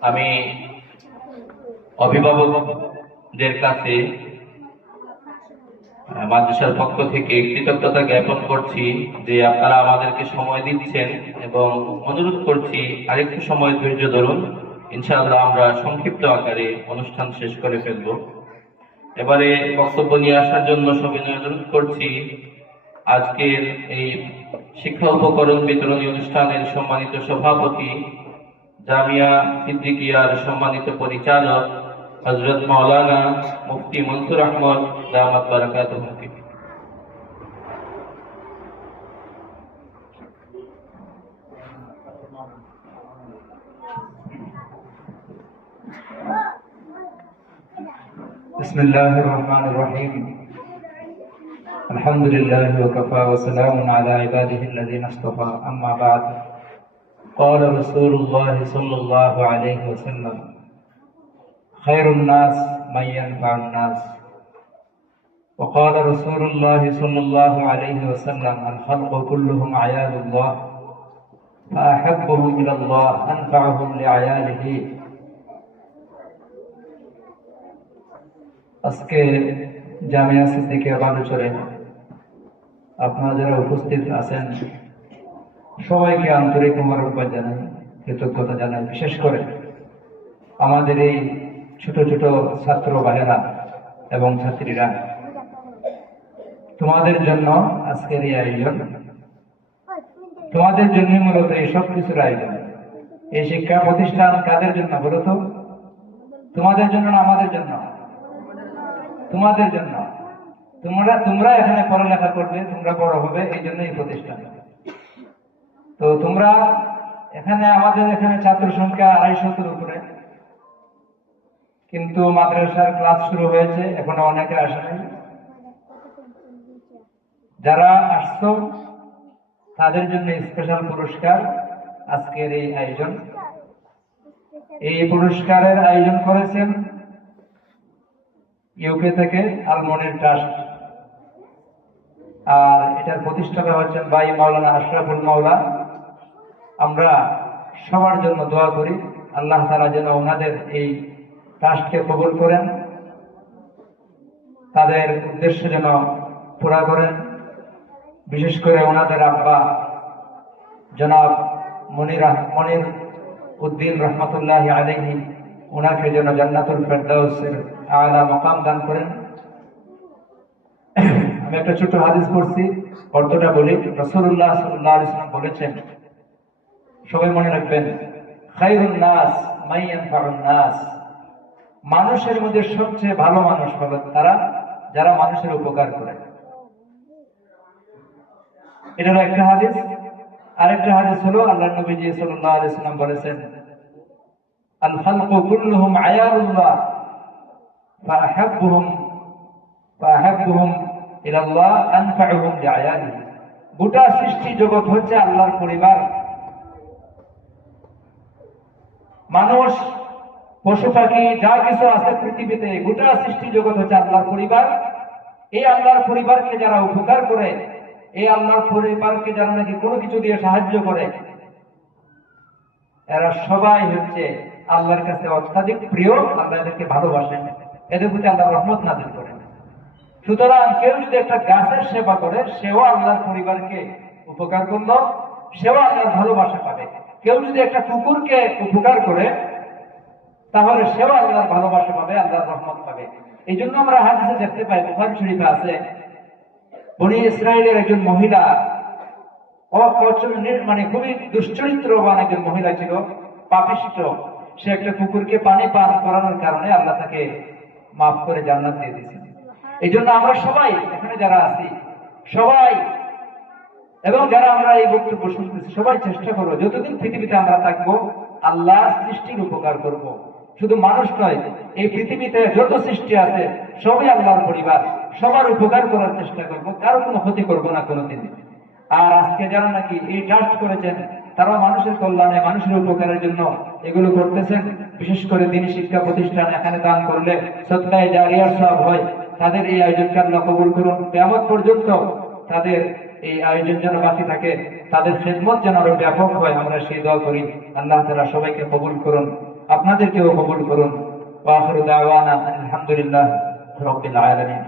আমি অভিভাবকদের কাছে মাদ্রাসার পক্ষ থেকে কৃতজ্ঞতা জ্ঞাপন করছি যে আপনারা আমাদেরকে সময় দিচ্ছেন, এবং অনুরোধ করছি আরেকটু সময় ধৈর্য ধরুন। ইনশাআল্লাহ আমরা সংক্ষিপ্ত আকারে অনুষ্ঠান শেষ করে ফেলব। এবারে বক্তব্য নিয়ে আসার জন্য সবিনয় অনুরোধ করছি আজকের এই শিক্ষা উপকরণ বিতরণী অনুষ্ঠানের সম্মানিত সভাপতি, জামিয়া সিদ্দিকিয়ার সম্মানিত পরিচালক হযরত মাওলানা মুফতি মনসুর আহমদ দামাত বারাকাতুহু। بسم الله الرحمن الرحيم الحمد لله وكفى وسلام على عباده الذين اصطفى أما بعد قال رسول الله صلى الله عليه وسلم خير الناس من ينفع الناس وقال رسول الله صلى الله عليه وسلم الخلق كلهم عيال الله فأحبهم إلى الله أنفعهم لعياله আজকে জামিয়া সিদ্দিকিয়া বালুচরে আপনারা যারা উপস্থিত আছেন সবাইকে আন্তরিক মোবারকবাদ জানাই, কৃতজ্ঞতা জানাই। বিশেষ করে আমাদের এই ছোট ছোট ছাত্র ভাইয়েরা এবং ছাত্রীরা, তোমাদের জন্য আজকের এই আয়োজন, তোমাদের জন্য মূলত এই সব কিছুর আয়োজন। এই শিক্ষা প্রতিষ্ঠান কাদের জন্য বলো তো? তোমাদের জন্য না আমাদের জন্য? তোমাদের জন্য। তোমরা এখানে পড়ালেখা করবে, তোমরা বড় হবে, এই জন্য এই প্রতিষ্ঠান। তো তোমরা এখানে, আমাদের এখানে ছাত্র সংখ্যা 250-র উপরে, কিন্তু মাদ্রাসার ক্লাস শুরু হয়েছে, এখনো অনেকে আসে নাই। যারা আসছো তাদের জন্য স্পেশাল পুরস্কার আজকের এই আয়োজন। এই পুরস্কারের আয়োজন করেছেন ইউকে থেকে আলমনির ট্রাস্ট, আর এটার প্রতিষ্ঠাতা হচ্ছেন ভাই মাওলানা আশরাফুল মাওলা। আমরা সবার জন্য দোয়া করি, আল্লাহ তাআলা যেন ওনাদের এই ট্রাস্টকে কবুল করেন, তাদের উদ্দেশ্য যেন পুরা করেন। বিশেষ করে ওনাদের আব্বা জনাব মনির উদ্দিন রহমতুল্লাহি আলাইহি, ওনাকে যেন জান্নাতুল ফেরদাউসের আলা মাকাম দান করেন। আমি একটা ছোট হাদিস পড়ছি, অর্থটা বলি। রাসূলুল্লাহ সাল্লাল্লাহু আলাইহি ওয়াসাল্লাম বলেছেন, সবাই মনে রাখবেন, খায়রুন নাস মান ইয়ানফাউন নাস, মানুষের মধ্যে সবচেয়ে ভালো মানুষ হলো তারা যারা মানুষের উপকার করে। এটা হলো একটা হাদিস। আরেকটা হাদিস হলো আল্লাহর নবীজি সাল্লাল্লাহু আলাইহি ওয়াসাল্লাম বলেছেন, আল খালকু কুল্লুহুম আয়ালুল্লাহ ফাআহাব্বুহুম ইলাল্লাহ আনফাউহুম লিআয়ালিহি। গোটা সৃষ্টি জগৎ হচ্ছে আল্লাহর পরিবার। মানুষ, পশু পাখি, যা কিছু আছে পৃথিবীতে, গোটা সৃষ্টি জগৎ হচ্ছে আল্লাহর পরিবার। এই আল্লাহর পরিবারকে যারা উপকার করে, এই আল্লাহর পরিবারকে যারা নাকি কোনো কিছু দিয়ে সাহায্য করে, এরা সবাই হচ্ছে আল্লাহর কাছে অত্যাধিক প্রিয়। আল্লাহ এদেরকে ভালোবাসেন, এদের প্রতি আল্লাহ রহমত নাযিল করেন। সুতরাং কেউ যদি একটা গাছের সেবা করে, সেও আল্লাহর পরিবারকে উপকার করল, সেও আল্লাহর ভালোবাসা পাবে। কেউ যদি একটা কুকুরকে উপকার করে, তাহলে সেও আল্লাহর ভালোবাসা পাবে, আল্লাহর রহমত পাবে। এই জন্য আমরা হাদিসে দেখতে পাই, বুখারী শরীফে আছে, বনী ইসরায়েলের একজন মহিলা, মানে খুবই দুশ্চরিত্রবান একজন মহিলা ছিল, পাপিষ্ঠ। সে একটা কুকুরকে পানি পান করানোর কারণে আল্লাহ তাকে মাফ করে জান্নাত দিয়ে দিয়েছেন। এই জন্য আমরা সবাই এখানে যারা আছি, সবাই এবং যারা আমরা এই বক্তব্য শুনতেছি, সবাই চেষ্টা করবো যতদিন পৃথিবীতে আমরা থাকবো আল্লাহর সৃষ্টির উপকার করব। শুধু মানুষ নয়, এই পৃথিবীতে যত সৃষ্টি আছে সবাই আল্লাহর পরিবার, সবার উপকার করার চেষ্টা করবো, কারো কোনো ক্ষতি করবো না কোনোদিন। আর আজকে যারা নাকি এই ট্রাস্ট করেছেন, তারা মানুষের কল্যাণে, মানুষের উপকারের জন্য এগুলো করতেছেন। বিশেষ করে দিনী শিক্ষা প্রতিষ্ঠান, এখানে দান করলে সদকায়ে জারিয়ার সওয়াব হয়। তাদের এই আয়োজনকে আল্লাহ কবুল করুন। কিয়ামত পর্যন্ত তাদের এই আয়োজন যেন বাকি থাকে, তাদের খেদমত যেন আরো ব্যাপক হয়, আমরা সেই দোয়া করি। আল্লাহ তাআলা সবাইকে কবুল করুন। আপনাদেরকেও কবুল করুন। ওয়া আখিরু দাওয়ানা আলহামদুলিল্লাহ রাব্বিল আলামিন।